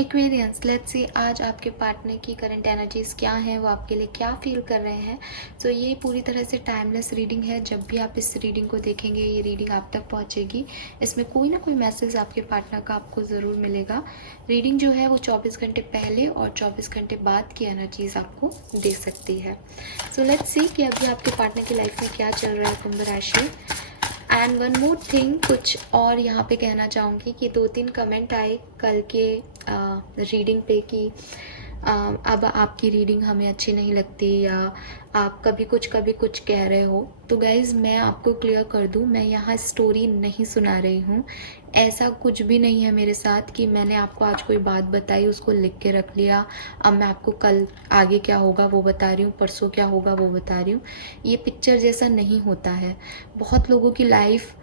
Aquarians, let's see आज आपके partner की करंट एनर्जीज क्या हैं, वो आपके लिए क्या फील कर रहे हैं। सो ये पूरी तरह से टाइमलेस रीडिंग है। जब भी आप इस रीडिंग को देखेंगे ये रीडिंग आप तक पहुंचेगी। इसमें कोई ना कोई मैसेज आपके पार्टनर का आपको ज़रूर मिलेगा। रीडिंग जो है वो 24 घंटे पहले और 24 घंटे बाद की एनर्जीज आपको दे सकती है। सो लेट्स सी कि अभी आपके पार्टनर की लाइफ में क्या चल रहा है कुंभ राशि। एंड वन मोर थिंग, कुछ और यहाँ पे कहना चाहूँगी कि 2-3 कमेंट आए कल के रीडिंग पे कि अब आपकी रीडिंग हमें अच्छी नहीं लगती या आप कभी कुछ कह रहे हो। तो गाइज़ मैं आपको क्लियर कर दूँ, मैं यहाँ स्टोरी नहीं सुना रही हूँ। ऐसा कुछ भी नहीं है मेरे साथ कि मैंने आपको आज कोई बात बताई उसको लिख के रख लिया, अब मैं आपको कल आगे क्या होगा वो बता रही हूँ, परसों क्या होगा वो बता रही हूँ। ये पिक्चर जैसा नहीं होता है। बहुत लोगों की लाइफ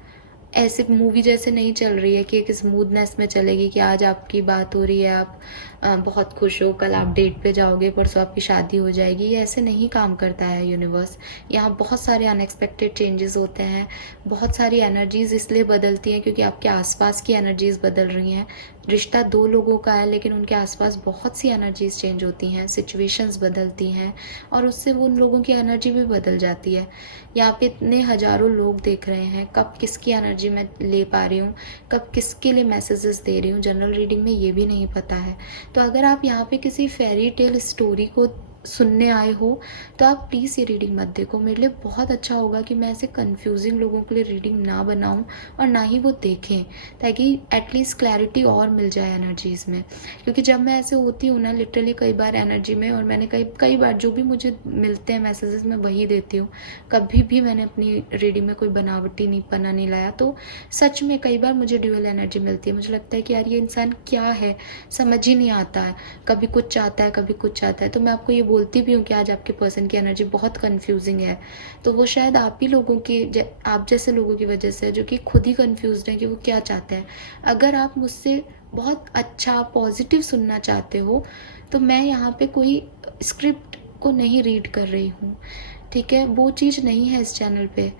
ऐसे मूवी जैसे नहीं चल रही है कि एक स्मूथनेस में चलेगी कि आज आपकी बात हो रही है, आप बहुत खुश हो, कल आप डेट पे जाओगे, परसों आपकी शादी हो जाएगी। ये ऐसे नहीं काम करता है यूनिवर्स। यहाँ बहुत सारे अनएक्सपेक्टेड चेंजेस होते हैं। बहुत सारी एनर्जीज इसलिए बदलती हैं क्योंकि आपके आसपास की एनर्जीज बदल रही हैं। रिश्ता 2 लोगों का है लेकिन उनके आसपास बहुत सी एनर्जीज चेंज होती हैं, सिचुएशंस बदलती हैं और उससे वो उन लोगों की एनर्जी भी बदल जाती है। यहाँ पे इतने हज़ारों लोग देख रहे हैं, कब किसकी एनर्जी मैं ले पा रही हूँ, कब किसके लिए मैसेजेस दे रही हूँ, जनरल रीडिंग में ये भी नहीं पता है। तो अगर आप यहाँ पे किसी फेरी टेल स्टोरी को सुनने आए हो तो आप प्लीज़ ये रीडिंग मत देखो। मेरे लिए बहुत अच्छा होगा कि मैं ऐसे कंफ्यूजिंग लोगों के लिए रीडिंग ना बनाऊं और ना ही वो देखें, ताकि एटलीस्ट क्लैरिटी और मिल जाए एनर्जीज़ में। क्योंकि जब मैं ऐसे होती हूँ ना लिटरली कई बार एनर्जी में, और मैंने कई बार जो भी मुझे मिलते हैं मैसेजेस मैं वही देती हूँ। कभी भी मैंने अपनी रीडिंग में कोई बनावटी नहीं पना नहीं लाया। तो सच में कई बार मुझे ड्यूअल एनर्जी मिलती है। मुझे लगता है कि यार ये इंसान क्या है, समझ ही नहीं आता है, कभी कुछ चाहता है कभी कुछ चाहता है। तो मैं आपको ये बोलती भी हूँ कि आज आपके पर्सन की एनर्जी बहुत कंफ्यूजिंग है। तो वो शायद आप ही लोगों की आप जैसे लोगों की वजह से जो कि खुद ही कंफ्यूज हैं कि वो क्या चाहते हैं। अगर आप मुझसे बहुत अच्छा पॉजिटिव सुनना चाहते हो तो मैं यहाँ पे कोई स्क्रिप्ट को नहीं रीड कर रही हूँ, ठीक है। वो चीज़ नहीं है इस चैनल पे।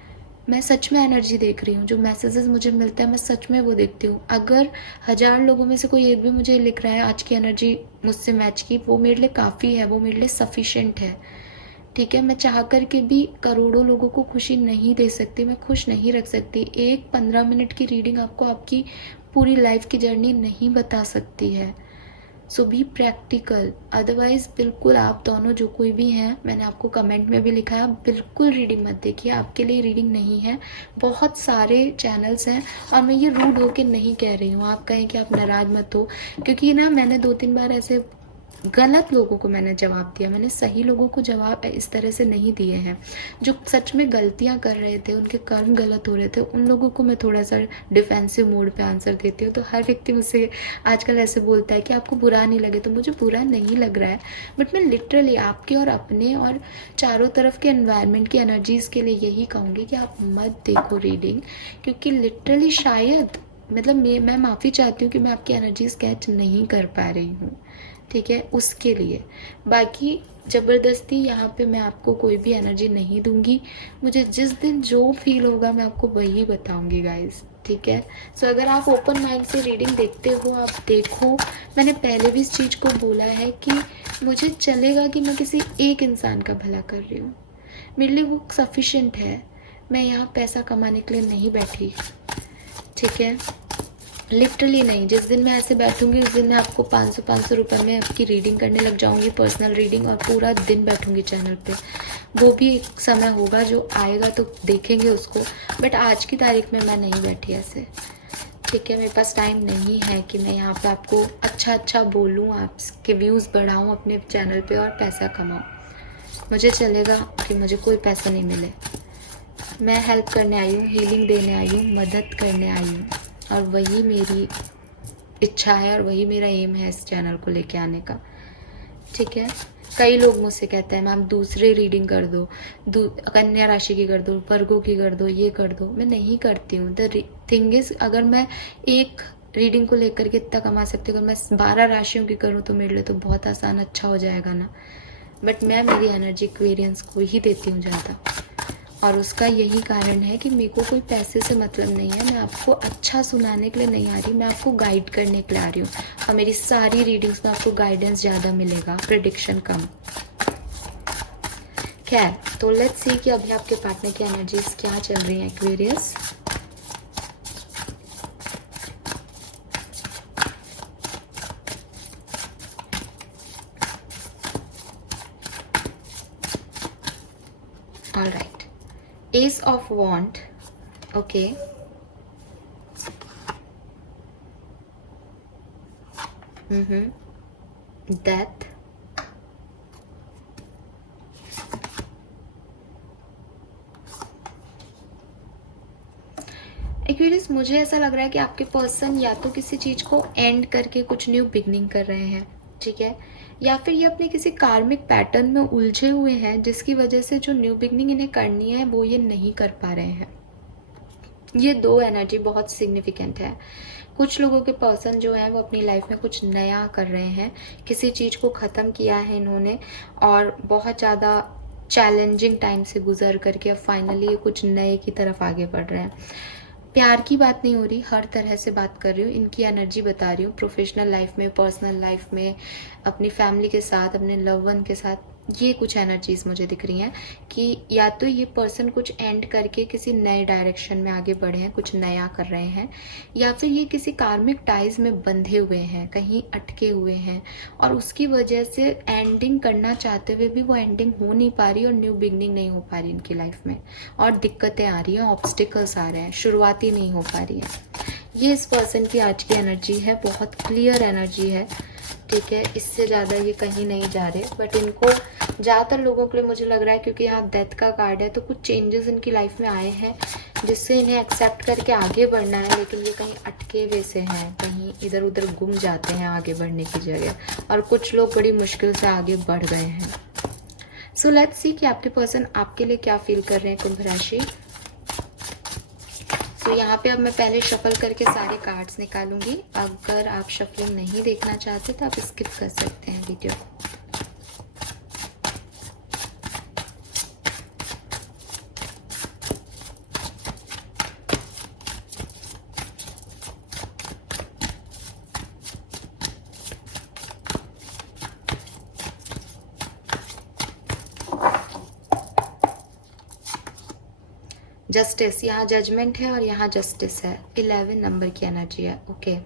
मैं सच में एनर्जी देख रही हूँ, जो मैसेजेस मुझे मिलते हैं मैं सच में वो देखती हूँ। अगर 1000 लोगों में से कोई एक भी मुझे लिख रहा है आज की एनर्जी मुझसे मैच की, वो मेरे लिए काफ़ी है, वो मेरे लिए सफिशेंट है, ठीक है। मैं चाह कर के भी करोड़ों लोगों को खुशी नहीं दे सकती, मैं खुश नहीं रख सकती। एक 15 मिनट की रीडिंग आपको आपकी पूरी लाइफ की जर्नी नहीं बता सकती है। सो बी प्रैक्टिकल। अदरवाइज बिल्कुल आप दोनों जो कोई भी हैं, मैंने आपको कमेंट में भी लिखा है, बिल्कुल रीडिंग मत देखिए, आपके लिए रीडिंग नहीं है। बहुत सारे चैनल्स हैं और मैं ये रूड होके नहीं कह रही हूँ, आप कहें कि आप नाराज मत हो, क्योंकि ना मैंने 2-3 बार ऐसे गलत लोगों को मैंने जवाब दिया। मैंने सही लोगों को जवाब इस तरह से नहीं दिए हैं। जो सच में गलतियां कर रहे थे, उनके कर्म गलत हो रहे थे, उन लोगों को मैं थोड़ा सा डिफेंसिव मोड पे आंसर देती हूँ। तो हर व्यक्ति मुझसे आजकल ऐसे बोलता है कि आपको बुरा नहीं लगे, तो मुझे बुरा नहीं लग रहा है। बट मैं लिटरली आपके और अपने और चारों तरफ के एनवायरनमेंट की एनर्जीज़ के लिए यही कहूँगी कि आप मत देखो रीडिंग, क्योंकि लिटरली शायद मतलब मैं माफ़ी चाहती हूँ कि मैं आपकी एनर्जीज़ कैच नहीं कर पा रही हूँ, ठीक है, उसके लिए। बाकी ज़बरदस्ती यहाँ पे मैं आपको कोई भी एनर्जी नहीं दूंगी। मुझे जिस दिन जो फील होगा मैं आपको वही बताऊंगी गाइस, ठीक है। सो अगर आप ओपन माइंड से रीडिंग देखते हो आप देखो। मैंने पहले भी इस चीज़ को बोला है कि मुझे चलेगा कि मैं किसी एक इंसान का भला कर रही हूँ, मेरे लिए वो सफिशेंट है। मैं यहाँ पैसा कमाने के लिए नहीं बैठी, ठीक है, लिटरली नहीं। जिस दिन मैं ऐसे बैठूंगी उस दिन मैं आपको 500 रुपये में आपकी रीडिंग करने लग जाऊंगी, पर्सनल रीडिंग, और पूरा दिन बैठूंगी चैनल पे। वो भी एक समय होगा जो आएगा तो देखेंगे उसको, बट आज की तारीख में मैं नहीं बैठी ऐसे, ठीक है। मेरे पास टाइम नहीं है कि मैं यहाँ पे आपको अच्छा बोलूँ, आपके व्यूज़ बढ़ाऊँ अपने चैनल पे और पैसा कमाऊँ। मुझे चलेगा कि मुझे कोई पैसा नहीं मिले। मैं हेल्प करने आई हूँ, हीलिंग देने आई हूँ, मदद करने आई हूँ, और वही मेरी इच्छा है और वही मेरा एम है इस चैनल को लेके आने का, ठीक है। कई लोग मुझसे कहते हैं मैम दूसरी रीडिंग कर दो, कन्या राशि की कर दो, वर्गों की कर दो, ये कर दो। मैं नहीं करती हूँ। द थिंग इज, अगर मैं एक रीडिंग को लेकर के इतना कमा सकती हूँ, अगर मैं 12 राशियों की करूँ तो मेरे लिए तो बहुत आसान अच्छा हो जाएगा ना। बट मैं मेरी एनर्जी एक्वेरियंस को ही देती हूँ ज़्यादा, और उसका यही कारण है कि मेरे को कोई पैसे से मतलब नहीं है, मैं आपको अच्छा सुनाने के लिए नहीं आ रही, मैं आपको गाइड करने के लिए आ रही हूँ। और मेरी सारी रीडिंग्स में आपको गाइडेंस ज़्यादा मिलेगा, प्रेडिक्शन कम। खैर, तो लेट्स सी कि अभी आपके पार्टनर की एनर्जीज क्या चल रही हैं Aquarius. All right, Ace of Wand, okay. Death, Aquarius, मुझे ऐसा लग रहा है कि आपके पर्सन या तो किसी चीज़ को एंड करके कुछ न्यू बिगनिंग कर रहे हैं, ठीक है, या फिर ये अपने किसी कार्मिक पैटर्न में उलझे हुए हैं जिसकी वजह से जो न्यू बिगनिंग इन्हें करनी है वो ये नहीं कर पा रहे हैं। ये दो एनर्जी बहुत सिग्निफिकेंट है। कुछ लोगों के पर्सन जो हैं वो अपनी लाइफ में कुछ नया कर रहे हैं, किसी चीज़ को ख़त्म किया है इन्होंने और बहुत ज़्यादा चैलेंजिंग टाइम से गुजर करके अब फाइनली ये कुछ नए की तरफ आगे बढ़ रहे हैं। प्यार की बात नहीं हो रही, हर तरह से बात कर रही हूँ, इनकी एनर्जी बता रही हूँ। प्रोफेशनल लाइफ में, पर्सनल लाइफ में, अपनी फैमिली के साथ, अपने लव वन के साथ, ये कुछ एनर्जीज मुझे दिख रही हैं कि या तो ये पर्सन कुछ एंड करके किसी नए डायरेक्शन में आगे बढ़े हैं, कुछ नया कर रहे हैं, या फिर ये किसी कार्मिक टाइज में बंधे हुए हैं, कहीं अटके हुए हैं और उसकी वजह से एंडिंग करना चाहते हुए भी वो एंडिंग हो नहीं पा रही और न्यू बिगनिंग नहीं हो पा रही इनकी लाइफ में, और दिक्कतें आ रही हैं, ऑब्स्टिकल्स आ रहे हैं, शुरुआत ही नहीं हो पा रही है। ये इस पर्सन की आज की एनर्जी है, बहुत क्लियर एनर्जी है, ठीक है, इससे ज़्यादा ये कहीं नहीं जा रहे। बट इनको ज़्यादातर लोगों के लिए मुझे लग रहा है, क्योंकि यहाँ डेथ का कार्ड है, तो कुछ चेंजेस इनकी लाइफ में आए हैं जिससे इन्हें एक्सेप्ट करके आगे बढ़ना है, लेकिन ये कहीं अटके हुए से हैं, कहीं इधर उधर गुम जाते हैं आगे बढ़ने की जगह, और कुछ लोग बड़ी मुश्किल से आगे बढ़ गए हैं। सो लेट्स सी कि आपके पर्सन आपके लिए क्या फील कर रहे हैं, कुंभ राशि। तो यहाँ पे अब मैं पहले शफल करके सारे कार्ड्स निकालूंगी। अगर आप शफलिंग नहीं देखना चाहते तो आप स्किप कर सकते हैं वीडियो। जस्टिस, यहाँ जजमेंट है और यहाँ जस्टिस है, 11 नंबर की एनर्जी है, okay.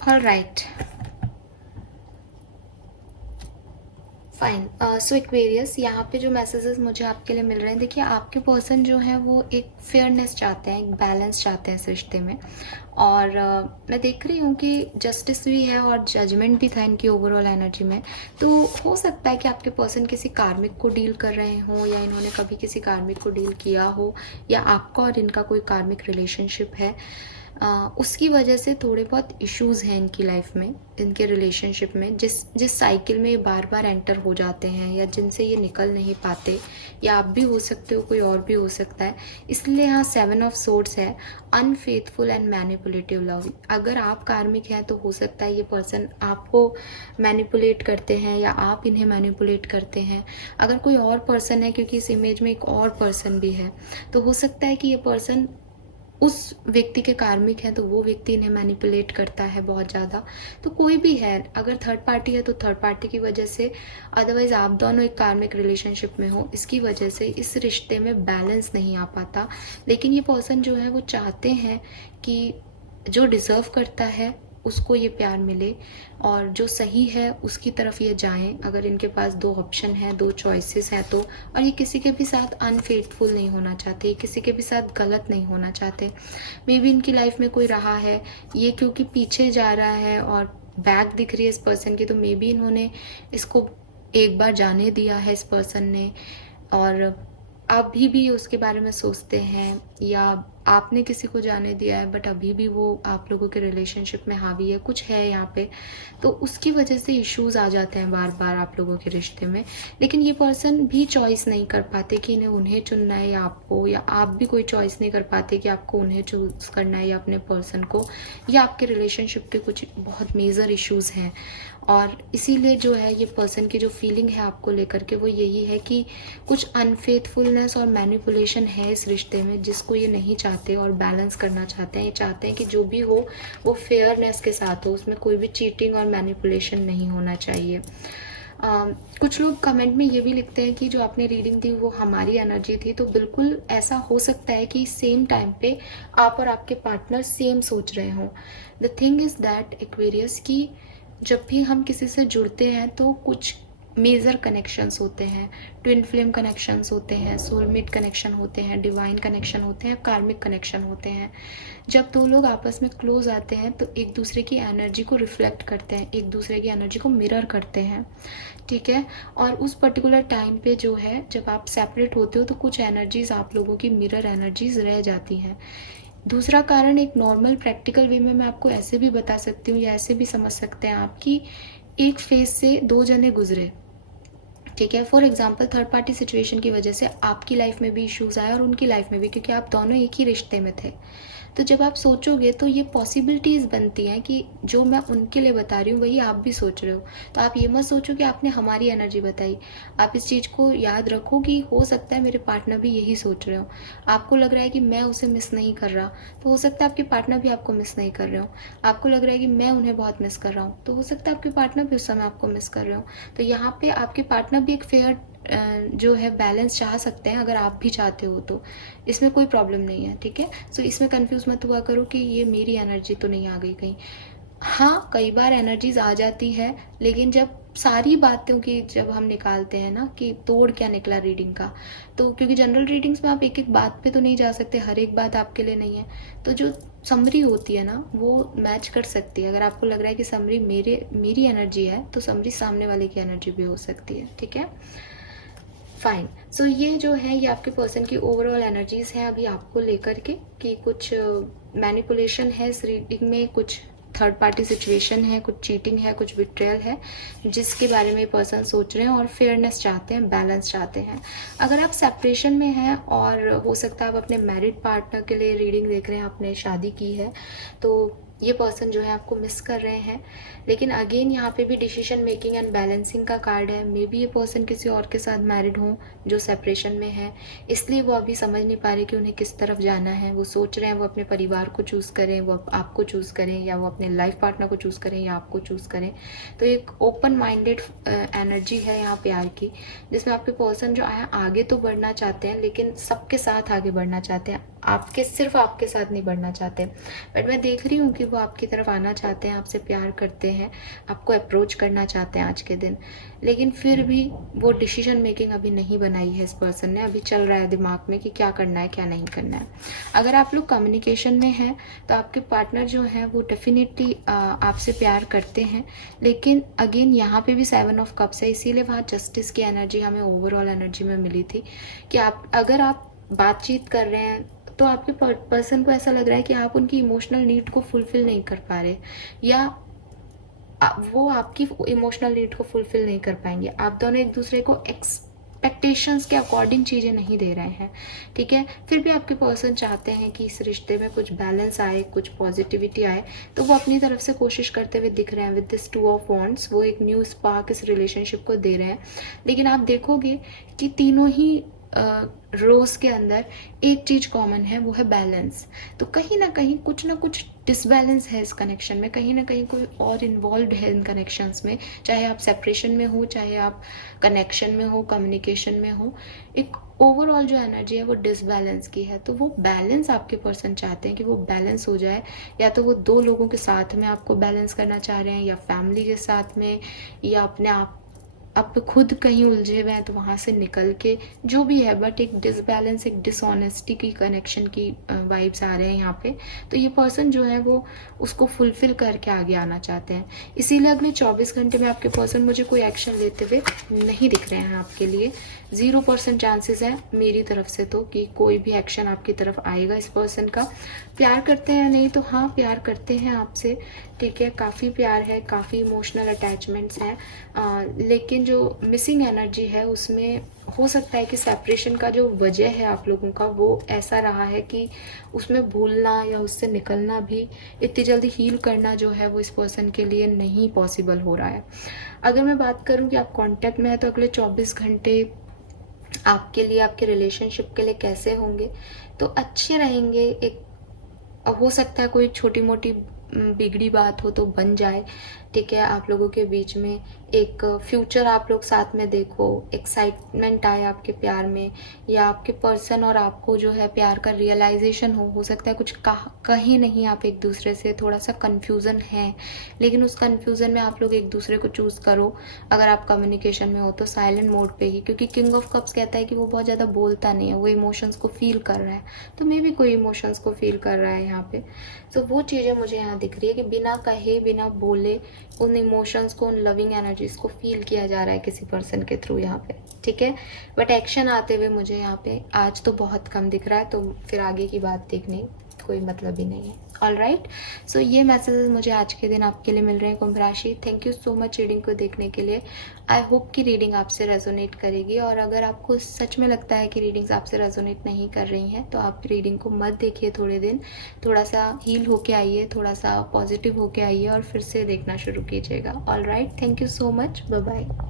All right, fine. So Aquarius, यहाँ पे जो मैसेजेस मुझे आपके लिए मिल रहे हैं, देखिए आपके पर्सन जो है वो एक फेयरनेस चाहते हैं, एक बैलेंस चाहते हैं इस रिश्ते में। और मैं देख रही हूँ कि जस्टिस भी है और जजमेंट भी था इनकी ओवरऑल एनर्जी में। तो हो सकता है कि आपके पर्सन किसी कार्मिक को डील कर रहे हों, या इन्होंने कभी किसी कार्मिक को डील किया हो, या आपका और इनका कोई कार्मिक रिलेशनशिप है। उसकी वजह से थोड़े बहुत इश्यूज़ हैं इनकी लाइफ में, इनके रिलेशनशिप में, जिस साइकिल में ये बार बार एंटर हो जाते हैं, या जिनसे ये निकल नहीं पाते। या आप भी हो सकते हो, कोई और भी हो सकता है। इसलिए यहाँ 7 ऑफ सोर्ड्स है, अनफेथफुल एंड मैनिपुलेटिव लव। अगर आप कार्मिक हैं तो हो सकता है ये पर्सन आपको मैनिपुलेट करते हैं, या आप इन्हें मैनिपुलेट करते हैं। अगर कोई और पर्सन है, क्योंकि इस इमेज में एक और पर्सन भी है, तो हो सकता है कि ये पर्सन उस व्यक्ति के कार्मिक हैं, तो वो व्यक्ति इन्हें मैनिपुलेट करता है बहुत ज़्यादा। तो कोई भी है, अगर थर्ड पार्टी है तो थर्ड पार्टी की वजह से, अदरवाइज आप दोनों एक कार्मिक रिलेशनशिप में हो, इसकी वजह से इस रिश्ते में बैलेंस नहीं आ पाता। लेकिन ये पर्सन जो है वो चाहते हैं कि जो डिज़र्व करता है उसको ये प्यार मिले, और जो सही है उसकी तरफ ये जाएं। अगर इनके पास 2 ऑप्शन है, 2 चॉइसेस हैं तो, और ये किसी के भी साथ अनफेथफुल नहीं होना चाहते, किसी के भी साथ गलत नहीं होना चाहते। मे बी इनकी लाइफ में कोई रहा है, ये क्योंकि पीछे जा रहा है और बैक दिख रही है इस पर्सन की, तो मे बी इन्होंने इसको एक बार जाने दिया है इस पर्सन ने, और अभी भी उसके बारे में सोचते हैं, या आपने किसी को जाने दिया है बट अभी भी वो आप लोगों के रिलेशनशिप में हावी है, कुछ है यहाँ पे। तो उसकी वजह से इश्यूज आ जाते हैं बार बार आप लोगों के रिश्ते में। लेकिन ये पर्सन भी चॉइस नहीं कर पाते कि इन्हें उन्हें चुनना है या आपको, या आप भी कोई चॉइस नहीं कर पाते कि आपको उन्हें चूज करना है या अपने पर्सन को, या आपके रिलेशनशिप के कुछ बहुत मेजर इश्यूज हैं। और इसीलिए जो है ये पर्सन की जो फीलिंग है आपको लेकर के, वो यही है कि कुछ अनफेथफुलनेस और मैनिपुलेशन है इस रिश्ते में, जिसको ये नहीं चाहते और बैलेंस करना चाहते हैं। ये चाहते हैं कि जो भी हो वो फेयरनेस के साथ हो, उसमें कोई भी चीटिंग और मैनिपुलेशन नहीं होना चाहिए। कुछ लोग कमेंट में ये भी लिखते हैं कि जो आपने रीडिंग दी वो हमारी एनर्जी थी, तो बिल्कुल ऐसा हो सकता है कि सेम टाइम पे आप और आपके पार्टनर सेम सोच रहे हों। The thing is that Aquarius की, जब भी हम किसी से जुड़ते हैं तो कुछ मेजर कनेक्शंस होते हैं, ट्विन फ्लेम कनेक्शंस होते हैं, सोलमेट कनेक्शन होते हैं, डिवाइन कनेक्शन होते हैं, कार्मिक कनेक्शन होते हैं। जब 2 लोग आपस में क्लोज आते हैं तो एक दूसरे की एनर्जी को रिफ्लेक्ट करते हैं, एक दूसरे की एनर्जी को मिरर करते हैं, ठीक है। और उस पर्टिकुलर टाइम पे जो है, जब आप सेपरेट होते हो तो कुछ एनर्जीज आप लोगों की मिरर एनर्जीज रह जाती हैं। दूसरा कारण, एक नॉर्मल प्रैक्टिकल वे में मैं आपको ऐसे भी बता सकती हूँ, या ऐसे भी समझ सकते हैं आप, कि एक फेज से 2 जने गुजरे, ठीक है। For example third party situation की वजह से आपकी लाइफ में भी इश्यूज आए और उनकी लाइफ में भी, क्योंकि आप दोनों एक ही रिश्ते में थे। तो जब आप सोचोगे तो ये पॉसिबिलिटीज़ बनती हैं कि जो मैं उनके लिए बता रही हूँ वही आप भी सोच रहे हो। तो आप ये मत सोचो कि आपने हमारी एनर्जी बताई। आप इस चीज़ को याद रखो कि हो सकता है मेरे पार्टनर भी यही सोच रहे हो। आपको लग रहा है कि मैं उसे मिस नहीं कर रहा, तो हो सकता है आपके पार्टनर भी आपको मिस नहीं कर रहे हो। आपको लग रहा है कि मैं उन्हें बहुत मिस कर रहा हूँ, तो हो सकता है आपके पार्टनर भी उस समय आपको मिस कर रहे हो। तो यहाँ पे आपके पार्टनर भी एक फेयर जो है बैलेंस चाह सकते हैं, अगर आप भी चाहते हो तो इसमें कोई प्रॉब्लम नहीं है, ठीक है। सो इसमें कंफ्यूज मत हुआ करो कि ये मेरी एनर्जी तो नहीं आ गई कहीं। हाँ, कई बार एनर्जीज आ जाती है, लेकिन जब सारी बातों की जब हम निकालते हैं ना कि तोड़ क्या निकला रीडिंग का, तो क्योंकि जनरल रीडिंग्स में आप एक एक बात पे तो नहीं जा सकते, हर एक बात आपके लिए नहीं है, तो जो समरी होती है ना वो मैच कर सकती है। अगर आपको लग रहा है कि समरी मेरी एनर्जी है, तो समरी सामने वाले की एनर्जी भी हो सकती है, ठीक है। फाइन। सो ये जो है ये आपके पर्सन की ओवरऑल एनर्जीज हैं अभी आपको लेकर के, कि कुछ मैनिपुलेशन है इस रीडिंग में, कुछ थर्ड पार्टी सिचुएशन है, कुछ चीटिंग है, कुछ बिट्रेयल है, जिसके बारे में ये पर्सन सोच रहे हैं, और फेयरनेस चाहते हैं, बैलेंस चाहते हैं। अगर आप सेपरेशन में हैं, और हो सकता है आप अपने मैरिड पार्टनर के लिए रीडिंग देख रहे हैं, आपने शादी की है, तो ये पर्सन जो है आपको मिस कर रहे हैं। लेकिन अगेन यहाँ पे भी डिसीजन मेकिंग एंड बैलेंसिंग का कार्ड है। मे बी ये पर्सन किसी और के साथ मैरिड हों जो सेपरेशन में है, इसलिए वो अभी समझ नहीं पा रहे कि उन्हें किस तरफ जाना है। वो सोच रहे हैं वो अपने परिवार को चूज़ करें, वो आपको चूज़ करें, या वो अपने लाइफ पार्टनर को चूज़ करें, या आपको चूज़ करें। तो एक ओपन माइंडेड एनर्जी है यहाँ प्यार की, जिसमें आपके पर्सन जो है आगे तो बढ़ना चाहते हैं, लेकिन सबके साथ आगे बढ़ना चाहते हैं, सिर्फ आपके साथ नहीं बढ़ना चाहते। बट मैं देख रही हूँ कि वो आपकी तरफ आना चाहते हैं, आपसे प्यार करते हैं, आपको अप्रोच करना चाहते हैं आज के दिन, लेकिन फिर भी वो डिसीजन मेकिंग अभी नहीं बनाई है इस पर्सन ने। अभी चल रहा है दिमाग में कि क्या करना है क्या नहीं करना है। अगर आप लोग कम्युनिकेशन में हैं तो आपके पार्टनर जो हैं वो डेफिनेटली आपसे प्यार करते हैं, लेकिन अगेन यहाँ पे भी 7 ऑफ कप्स है, इसीलिए वहाँ जस्टिस की एनर्जी हमें ओवरऑल एनर्जी में मिली थी कि अगर आप बातचीत कर रहे हैं तो आपके पर्सन को ऐसा लग रहा है कि आप उनकी इमोशनल नीड को फुलफिल नहीं कर पा रहे, या वो आपकी इमोशनल नीड को फुलफिल नहीं कर पाएंगे। आप दोनों एक दूसरे को एक्सपेक्टेशंस के अकॉर्डिंग चीज़ें नहीं दे रहे हैं, ठीक है। फिर भी आपके पर्सन चाहते हैं कि इस रिश्ते में कुछ बैलेंस आए, कुछ पॉजिटिविटी आए, तो वो अपनी तरफ से कोशिश करते हुए दिख रहे हैं। विद दिस 2 ऑफ वॉन्ड्स वो एक न्यू स्पार्क इस रिलेशनशिप को दे रहे हैं, लेकिन आप देखोगे कि तीनों ही रोज के अंदर एक चीज कॉमन है, वो है बैलेंस। तो कहीं ना कहीं कुछ ना कुछ डिसबैलेंस है इस कनेक्शन में, कहीं ना कहीं कोई और इन्वॉल्व है इन कनेक्शंस में, चाहे आप सेपरेशन में हो, चाहे आप कनेक्शन में हो, कम्युनिकेशन में हो। एक ओवरऑल जो एनर्जी है वो डिसबैलेंस की है। तो वो बैलेंस आपके पर्सन चाहते हैं कि वो बैलेंस हो जाए, या तो वो 2 लोगों के साथ में आपको बैलेंस करना चाह रहे हैं, या फैमिली के साथ में, या अपने आप खुद कहीं उलझे हुए हैं तो वहाँ से निकल के, जो भी है, बट एक डिसबैलेंस, एक डिसऑनेस्टी की कनेक्शन की वाइब्स आ रहे हैं यहाँ पे। तो ये पर्सन जो है वो उसको फुलफिल करके आगे आना चाहते हैं, इसीलिए अगले 24 घंटे में आपके पर्सन मुझे कोई एक्शन लेते हुए नहीं दिख रहे हैं आपके लिए। 0% चांसेस है मेरी तरफ से तो कि कोई भी एक्शन आपकी तरफ आएगा इस पर्सन का। प्यार करते हैं नहीं तो हाँ, प्यार करते हैं आपसे, ठीक है, काफ़ी प्यार है, काफ़ी इमोशनल अटैचमेंट्स हैं, लेकिन जो मिसिंग एनर्जी है उसमें हो सकता है कि सेपरेशन का जो वजह है आप लोगों का वो ऐसा रहा है कि उसमें भूलना या उससे निकलना भी, इतनी जल्दी हील करना जो है वो इस पर्सन के लिए नहीं पॉसिबल हो रहा है। अगर मैं बात करूं कि आप कांटेक्ट में है तो अगले 24 घंटे आपके लिए, आपके रिलेशनशिप के लिए कैसे होंगे, तो अच्छे रहेंगे। एक हो सकता है कोई छोटी मोटी बिगड़ी बात हो तो बन जाए, ठीक है, आप लोगों के बीच में एक फ्यूचर आप लोग साथ में देखो, एक्साइटमेंट आए आपके प्यार में, या आपके पर्सन और आपको जो है प्यार का रियलाइजेशन हो सकता है कुछ कहीं नहीं, आप एक दूसरे से थोड़ा सा कन्फ्यूज़न है, लेकिन उस कन्फ्यूज़न में आप लोग एक दूसरे को चूज़ करो। अगर आप कम्युनिकेशन में हो तो साइलेंट मोड पे ही, क्योंकि किंग ऑफ कप्स कहता है कि वो बहुत ज़्यादा बोलता नहीं है, वो इमोशंस को फील कर रहा है, तो मे भी कोई इमोशंस को फील कर रहा है यहाँ पे। तो वो चीज़ें मुझे यहाँ दिख रही है कि बिना कहे, बिना बोले उन इमोशंस को, उन लविंग एनर्जीज को फील किया जा रहा है किसी पर्सन के थ्रू यहाँ पे, ठीक है। बट एक्शन आते हुए मुझे यहाँ पे आज तो बहुत कम दिख रहा है, तो फिर आगे की बात देखने कोई मतलब ही नहीं है। ऑल राइट, सो ये मैसेजेस मुझे आज के दिन आपके लिए मिल रहे हैं कुंभ राशि। Thank you so much reading को देखने के लिए। आई होप कि रीडिंग आपसे रेजोनेट करेगी, और अगर आपको सच में लगता है कि रीडिंग्स आपसे रेजोनेट नहीं कर रही हैं तो आप रीडिंग को मत देखिए थोड़े दिन, थोड़ा सा हील होके आइए, थोड़ा सा पॉजिटिव होके आइए और फिर से देखना शुरू कीजिएगा। All right, thank you so much, bye bye.